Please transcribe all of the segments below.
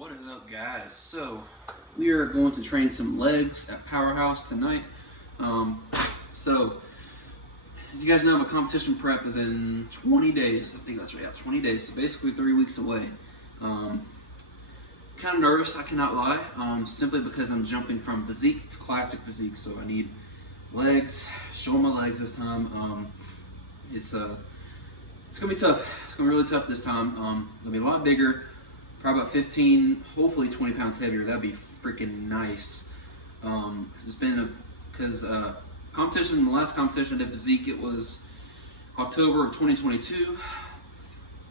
What is up, guys? So we are going to train some legs at Powerhouse tonight. So as you guys know, my competition prep is in 20 days. I think that's right. Yeah, 20 days. So basically 3 weeks away. Kind of nervous, I cannot lie. Simply because I'm jumping from physique to classic physique. So I need legs. Show my legs this time. It's gonna be tough. It's gonna be really tough this time. It'll be a lot bigger. Probably about 15, hopefully 20 pounds heavier. That'd be freaking nice. It's been because competition. The last competition I did physique, it was October of 2022.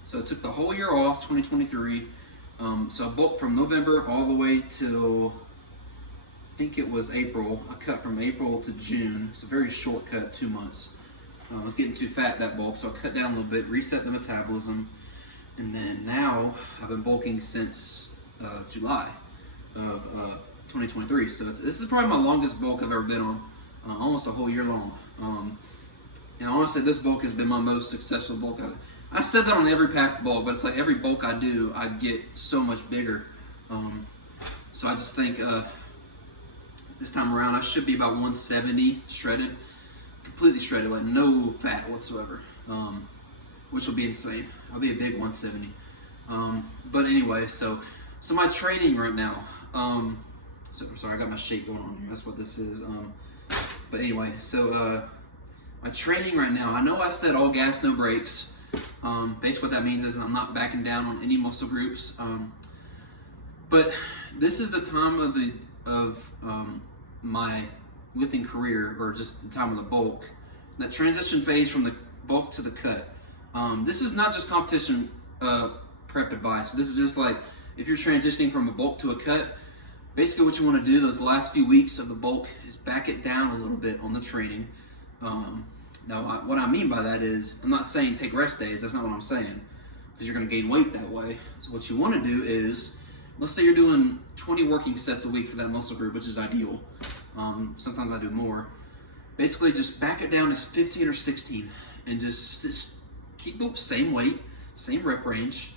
So I took the whole year off, 2023. So I bulked from November all the way till I think it was April. I cut from April to June. It's a very short cut, 2 months. I was getting too fat that bulk, so I cut down a little bit, reset the metabolism. And then now I've been bulking since July of 2023. So this is probably my longest bulk I've ever been on, almost a whole year long. And honestly, this bulk has been my most successful bulk. I said that on every past bulk, but it's like every bulk I do, I get so much bigger. So I just think this time around I should be about 170 shredded, completely shredded, like no fat whatsoever. Which will be insane. I'll be a big 170. But anyway, so my training right now. Sorry, I got my shake going on here. That's what this is. But anyway, so my training right now. I know I said all gas, no brakes. Basically, what that means is I'm not backing down on any muscle groups. But this is the time of my lifting career, or just the time of the bulk. That transition phase from the bulk to the cut. This is not just competition prep advice. This is just like if you're transitioning from a bulk to a cut, basically what you want to do those last few weeks of the bulk is back it down a little bit on the training. Now, what I mean by that is I'm not saying take rest days. That's not what I'm saying, because you're going to gain weight that way. So what you want to do is, let's say you're doing 20 working sets a week for that muscle group, which is ideal. Sometimes I do more. Basically, just back it down to 15 or 16 and just keep the same weight, same rep range.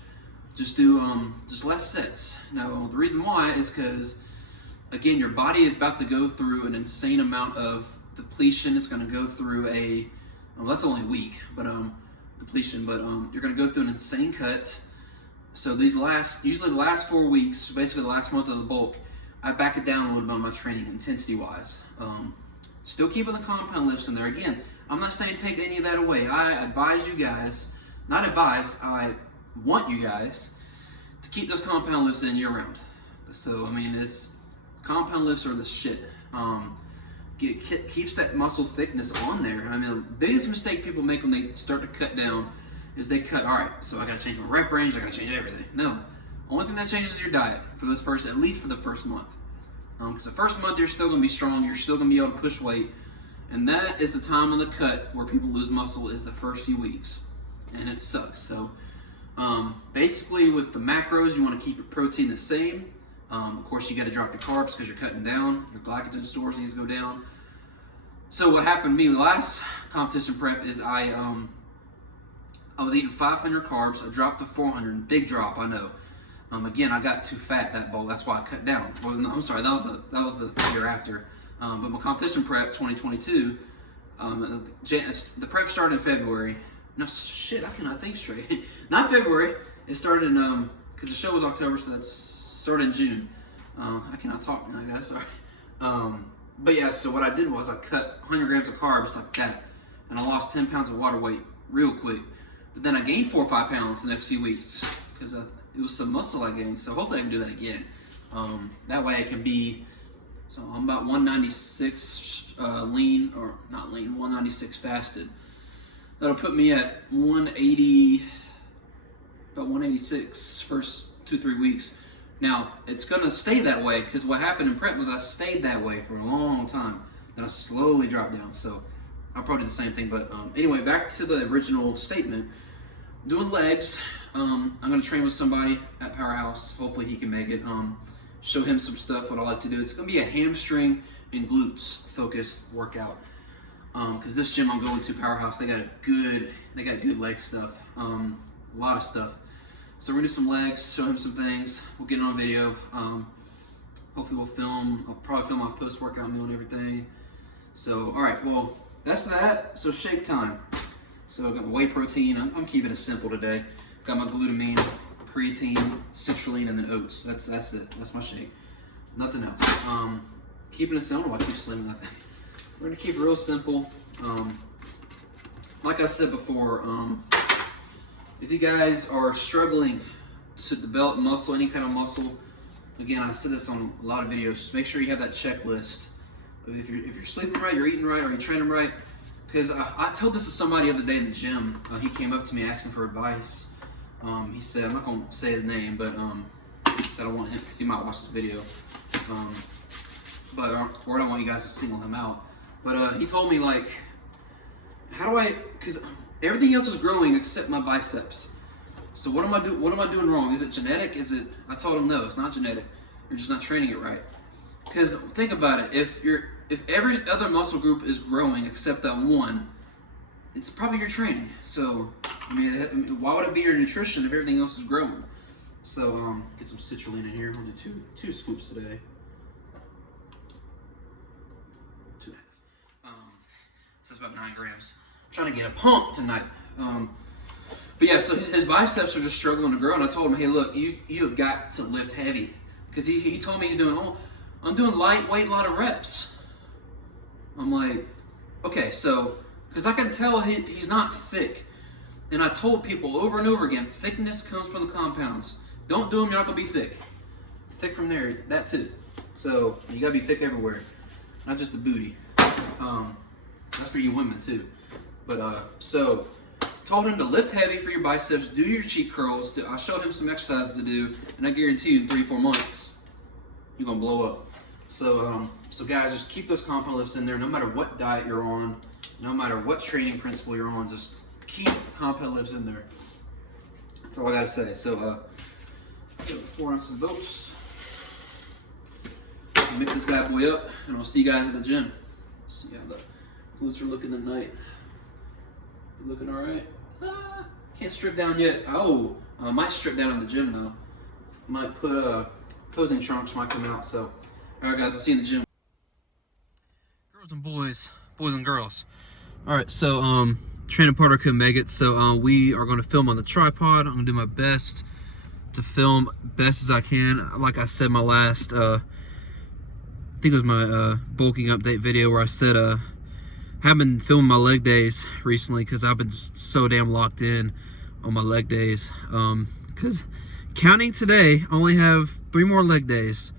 Just do just less sets. Now, the reason why is because, again, your body is about to go through an insane amount of depletion. It's going to go through well, that's only a week, but depletion. But you're going to go through an insane cut. So usually the last 4 weeks, basically the last month of the bulk, I back it down a little bit on my training intensity-wise. Still keeping the compound lifts in there. Again, I'm not saying take any of that away. I advise you guys, I want you guys to keep those compound lifts in year-round. So, I mean, compound lifts are the shit. Keeps that muscle thickness on there. I mean, the biggest mistake people make when they start to cut down is they cut, all right, so I gotta change my rep range, I gotta change everything. No, only thing that changes is your diet for at least for the first month. Because the first month you're still gonna be strong, you're still gonna be able to push weight. And that is the time on the cut where people lose muscle, is the first few weeks. And it sucks. So basically with the macros, you want to keep your protein the same. Of course, you got to drop your carbs because you're cutting down. Your glycogen stores needs to go down. So what happened to me last competition prep is I was eating 500 carbs. I dropped to 400. Big drop, I know. Again, I got too fat that bowl. That's why I cut down. Well, no, I'm sorry. That was the year after. But my competition prep 2022, the prep started in February. No shit, I cannot think straight. Not February. It started in because the show was October, so that started in June. I cannot talk now, guys. Sorry. But yeah, so what I did was I cut 100 grams of carbs like that, and I lost 10 pounds of water weight real quick. But then I gained 4 or 5 pounds the next few weeks because it was some muscle I gained. So hopefully I can do that again. That way I can be. So I'm about 196 lean, or not lean, 196 fasted. That'll put me at 180, about 186 first 2-3 weeks. Now, it's gonna stay that way, because what happened in prep was I stayed that way for a long time. Then I slowly dropped down, so I'll probably do the same thing. But anyway, back to the original statement. Doing legs, I'm gonna train with somebody at Powerhouse. Hopefully he can make it. Show him some stuff, what I like to do. It's gonna be a hamstring and glutes focused workout. Because this gym I'm going to, Powerhouse, they got good leg stuff. A lot of stuff. So we're gonna do some legs, show him some things. We'll get it on video. Hopefully we'll film. I'll probably film my post-workout meal and everything. So, all right, well, that's that. So shake time. So I got my whey protein. I'm keeping it simple today. Got my glutamine, creatine, citrulline, and then oats. That's it. That's my shake. Nothing else. Keeping it simple. I keep slimming that thing. We're gonna keep it real simple. Like I said before, if you guys are struggling to develop muscle, any kind of muscle, again, I said this on a lot of videos, just make sure you have that checklist of if you're sleeping right, you're eating right, or you're training right. Because I told this to somebody the other day in the gym. He came up to me asking for advice. He said, I'm not going to say his name, but he said I don't want him, because he might watch this video. Or I don't want you guys to single him out. But he told me, like, how do I, because everything else is growing except my biceps. So what am I doing wrong? Is it genetic? I told him no, it's not genetic. You're just not training it right. Because think about it, if every other muscle group is growing except that one, it's probably your training. So, I mean, why would it be your nutrition if everything else is growing? So, get some citrulline in here. I'll do two scoops today. 2.5. So that's about 9 grams. I'm trying to get a pump tonight. But yeah, so his biceps are just struggling to grow, and I told him, hey, look, you have got to lift heavy. Because he told me he's doing, I'm doing lightweight, a lot of reps. I'm like, okay, so, because I can tell he's not thick. And I told people over and over again, thickness comes from the compounds. Don't do them, you're not going to be thick. Thick from there, that too. So, you got to be thick everywhere, not just the booty. That's for you women too. But, so, told him to lift heavy for your biceps, do your cheek curls. I showed him some exercises to do, and I guarantee you in 3-4 months, you're going to blow up. So, so guys, just keep those compound lifts in there no matter what diet you're on, no matter what training principle you're on, just keep compound lifts in there. That's all I gotta say. So, 4 ounces of oats. Mix this bad boy up, and I'll see you guys at the gym. See how the glutes are looking tonight. Looking all right. Can't strip down yet. Oh, I might strip down in the gym though. Might put posing trunks might come out. So, all right, guys, I'll see you in the gym. Girls and boys and girls. All right, so training partner couldn't make it, so we are going to film on the tripod. I'm going to do my best to film best as I can. Like I said, my last, I think it was my bulking update video where I said I haven't been filming my leg days recently because I've been just so damn locked in on my leg days. Because counting today, I only have 3 more leg days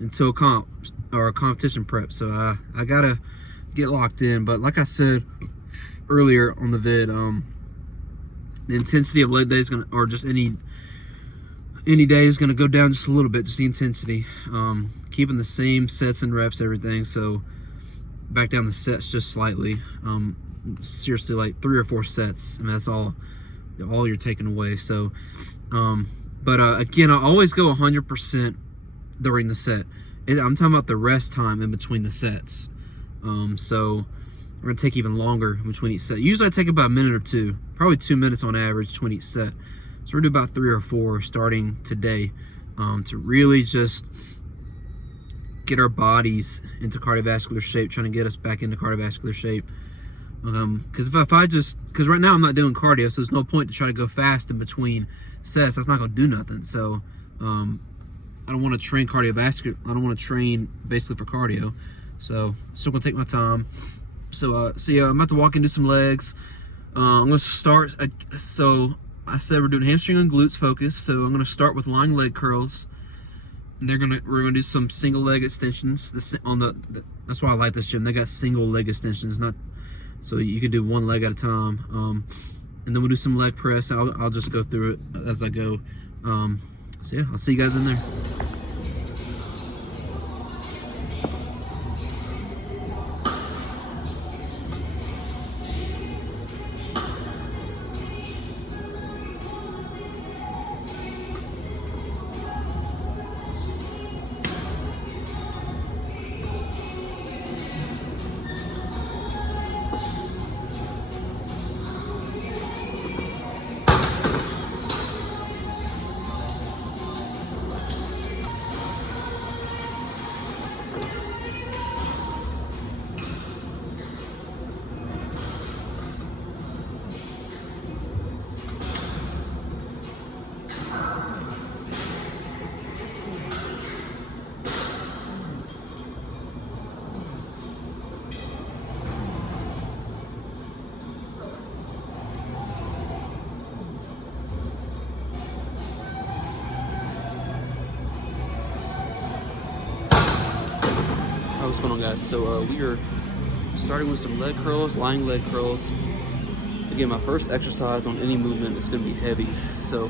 until comp or competition prep. So I gotta get locked in. But like I said earlier on the vid, the intensity of leg day is gonna, or just any day is gonna go down just a little bit, just the intensity. Keeping the same sets and reps, everything. So back down the sets just slightly. Seriously, like 3 or 4 sets. I mean, that's all you're taking away. So, but again, I always go 100% during the set. I'm talking about the rest time in between the sets. So we're gonna take even longer between each set. Usually I take about a minute or 2, probably 2 minutes on average between each set. So we're gonna do about 3 or 4 starting today, to really just get our bodies into cardiovascular shape, trying to get us back into cardiovascular shape. Because because right now I'm not doing cardio, so there's no point to try to go fast in between sets. That's not gonna do nothing. So I don't want to train cardiovascular. I don't want to train basically for cardio. So still gonna take my time. So yeah, I'm about to walk into some legs. I'm gonna start. So I said we're doing hamstring and glutes focus. So I'm gonna start with lying leg curls. And we're gonna do some single leg extensions. That's why I like this gym. They got single leg extensions, not so you can do one leg at a time. And then we'll do some leg press. I'll just go through it as I go. So yeah, I'll see you guys in there. what's going on, guys? So we are starting with some leg curls, lying leg curls. Again, my first exercise on any movement is going to be heavy. So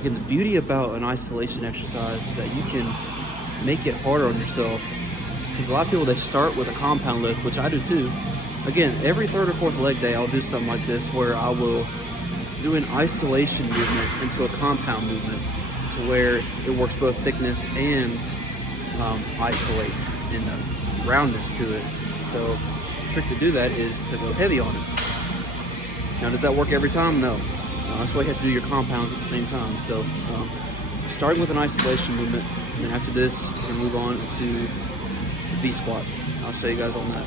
again, the beauty about an isolation exercise is that you can make it harder on yourself, because a lot of people, they start with a compound lift, which I do too. Again, every third or fourth leg day I'll do something like this where I will do an isolation movement into a compound movement to where it works both thickness and isolate and roundness to it. So the trick to do that is to go heavy on it. Now, does that work every time? No. That's why you have to do your compounds at the same time. So starting with an isolation movement, and then after this, we're going to move on to the V-squat. I'll show you guys on that.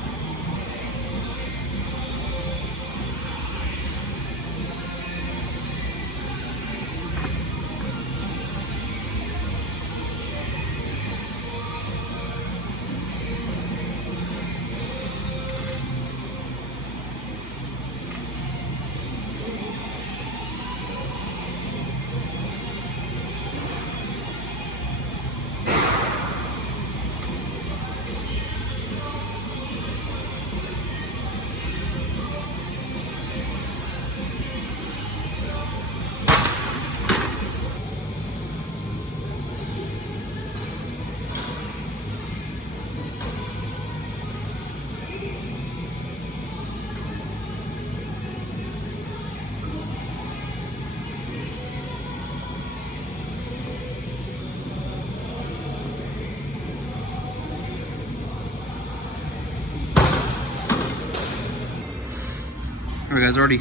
Alright guys, I already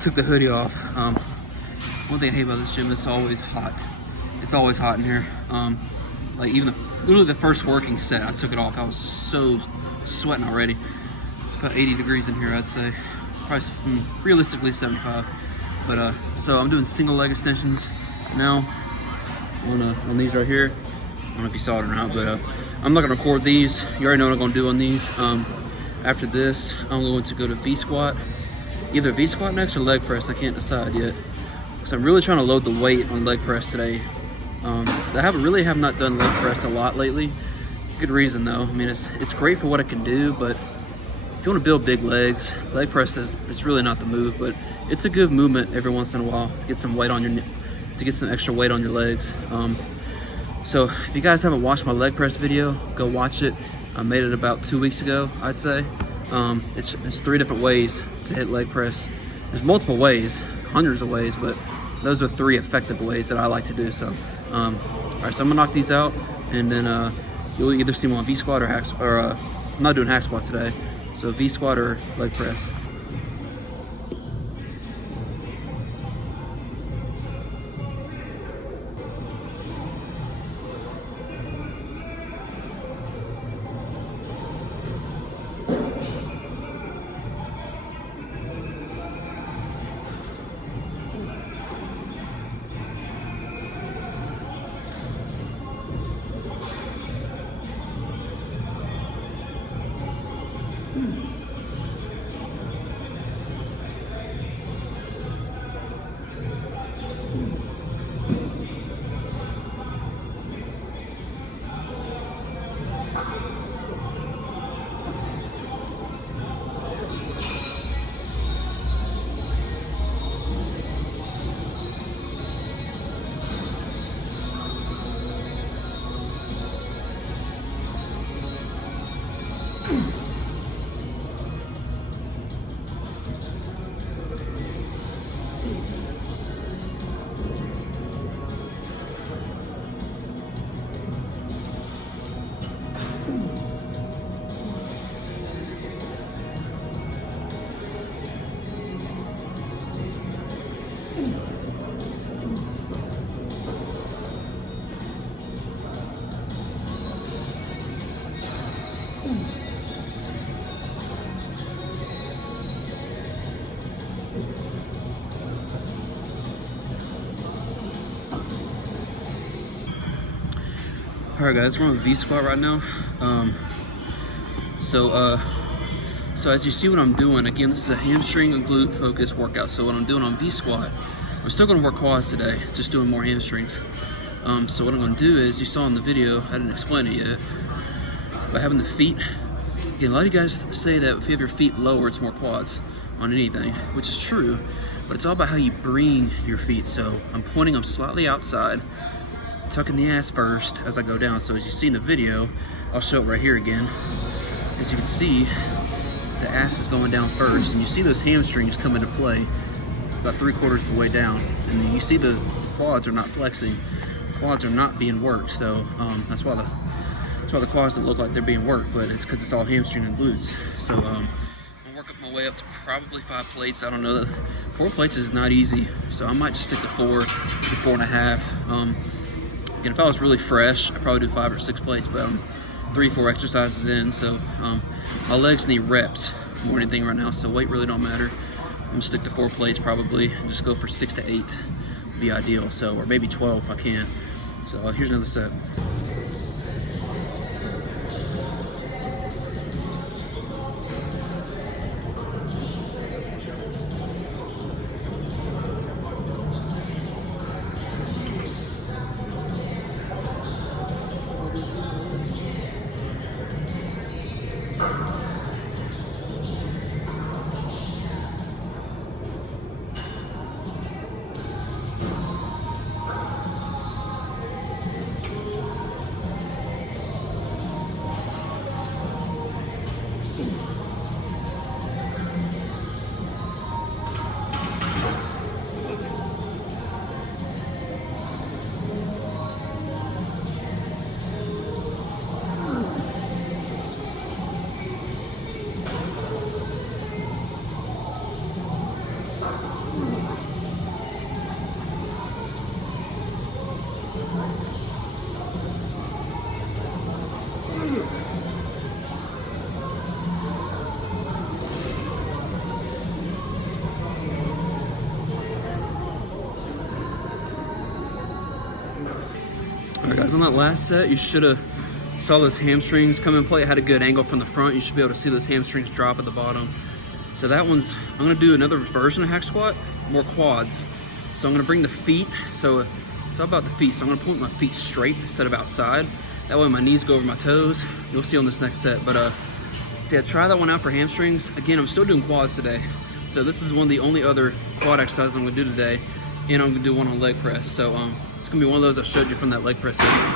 took the hoodie off. One thing I hate about this gym, it's always hot. It's always hot in here. Like even literally the first working set, I took it off. I was so sweating already. About 80 degrees in here, I'd say. Probably realistically 75. But so I'm doing single leg extensions now on these right here. I don't know if you saw it or not, but I'm not gonna record these. You already know what I'm gonna do on these. After this, I'm going to go to V-squat. Either V-squat next or leg press, I can't decide yet. Because I'm really trying to load the weight on leg press today. So I have not done leg press a lot lately. Good reason though. I mean, it's great for what it can do, but if you want to build big legs, leg press it's really not the move, but it's a good movement every once in a while. Get some weight on to get some extra weight on your legs. So if you guys haven't watched my leg press video, go watch it. I made it about 2 weeks ago, I'd say. It's 3 different ways to hit leg press. There's multiple ways, hundreds of ways, but those are 3 effective ways that I like to do. So, all right, so I'm gonna knock these out, and then you'll either see me on V-squat or hack, or I'm not doing hack squat today. So V-squat or leg press. All right, guys, we're on V-squat right now. So as you see what I'm doing, again, this is a hamstring and glute focused workout. So what I'm doing on V-squat, I'm still gonna work quads today, just doing more hamstrings. So what I'm gonna do is, you saw in the video, I didn't explain it yet, But having the feet, again, a lot of you guys say that if you have your feet lower, it's more quads on anything, which is true, but it's all about how you bring your feet. So I'm pointing them slightly outside, tucking the ass first as I go down. So as you see in the video, I'll show it right here again. As you can see, the ass is going down first, and you see those hamstrings come into play about 3/4 of the way down, and then you see the quads are not flexing, the quads are not being worked. So that's why the quads don't look like they're being worked, but it's because it's all hamstring and glutes. So I'll work up my way up to probably 5 plates. I don't know, 4 plates is not easy, so I might just stick to 4 to 4.5. Again, if I was really fresh, I'd probably do 5 or 6 plates, but I'm 3-4 exercises in, so my legs need reps more than anything right now, so weight really don't matter. I'm gonna stick to 4 plates probably, and just go for 6 to 8 would be ideal, so, or maybe 12 if I can. So here's another set. Alright guys, on that last set, you should have saw those hamstrings come in play. It had a good angle from the front. You should be able to see those hamstrings drop at the bottom. So that one's, I'm gonna do another version of hack squat, more quads. So I'm gonna bring the feet, so it's all about the feet. So I'm gonna point my feet straight instead of outside. That way my knees go over my toes. You'll see on this next set. But so yeah, try that one out for hamstrings. Again, I'm still doing quads today. So this is one of the only other quad exercises I'm gonna do today. And I'm gonna do one on leg press. So it's gonna be one of those I showed you from that leg press video.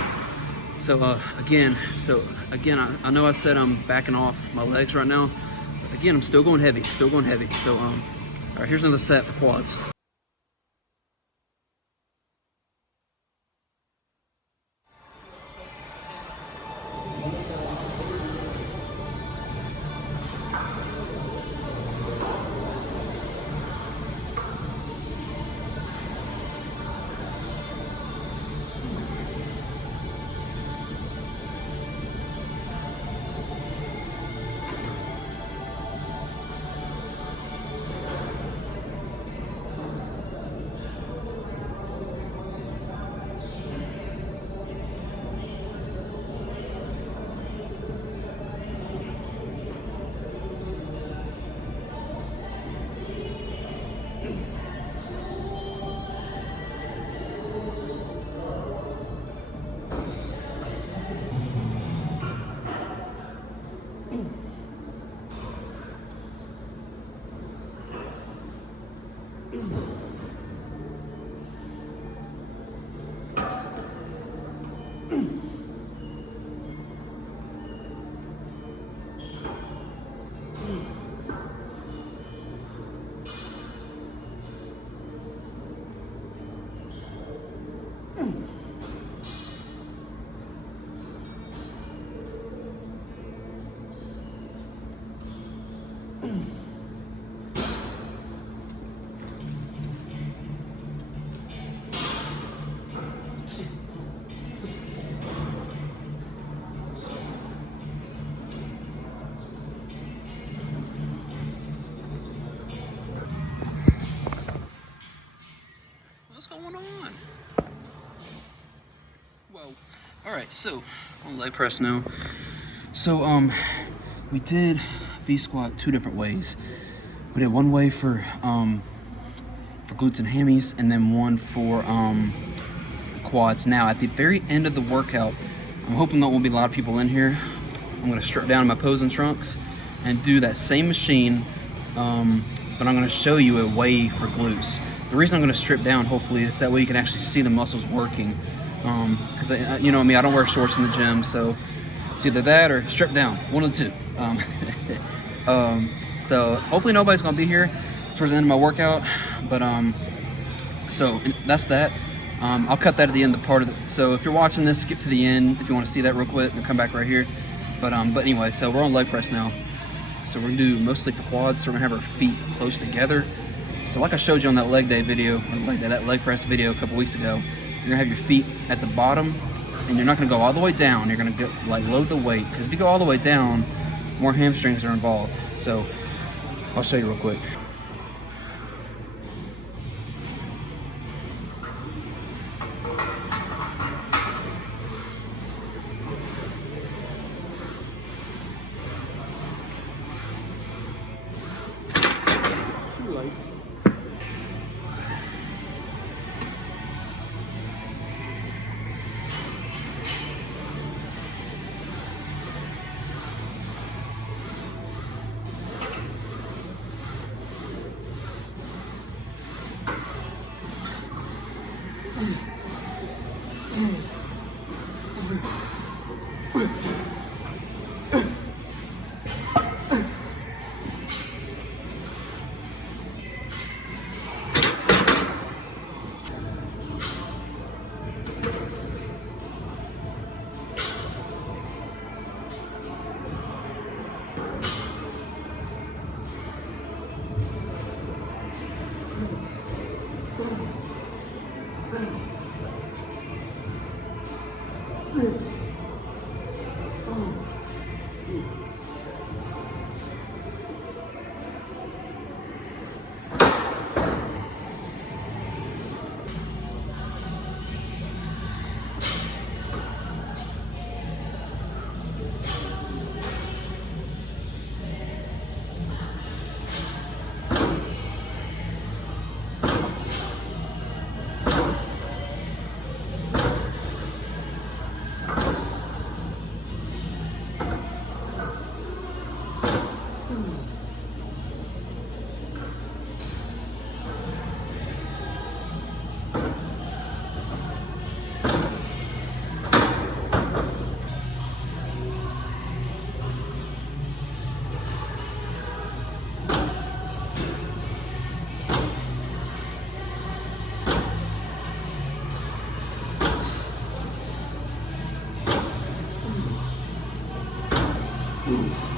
So again, I know I said I'm backing off my legs right now, but again, I'm still going heavy. So all right, here's another set for quads. What's going on? Whoa. All right, so on leg press now. So we did V squat 2 different ways. We did one way for glutes and hammies, and then one for quads. Now at the very end of the workout, I'm hoping there won't be a lot of people in here. I'm gonna strip down my posing trunks and do that same machine, but I'm gonna show you a way for glutes. The reason I'm gonna strip down, hopefully, is that way you can actually see the muscles working. Because you know me, I don't wear shorts in the gym, so it's either that or strip down, one of the two. So hopefully nobody's gonna be here towards the end of my workout, but so that's that. I'll cut that at the end of the part of it. So if you're watching this, skip to the end if you want to see that real quick, and come back right here. But anyway, so we're on leg press now. So we're gonna do mostly for quads. So we're gonna have our feet close together. So like I showed you on that leg day video, or that leg press video a couple weeks ago, you're gonna have your feet at the bottom, and you're not gonna go all the way down. You're gonna go, like, load the weight, because if you go all the way down, more hamstrings are involved. So I'll show you real quick. Too light. Ooh.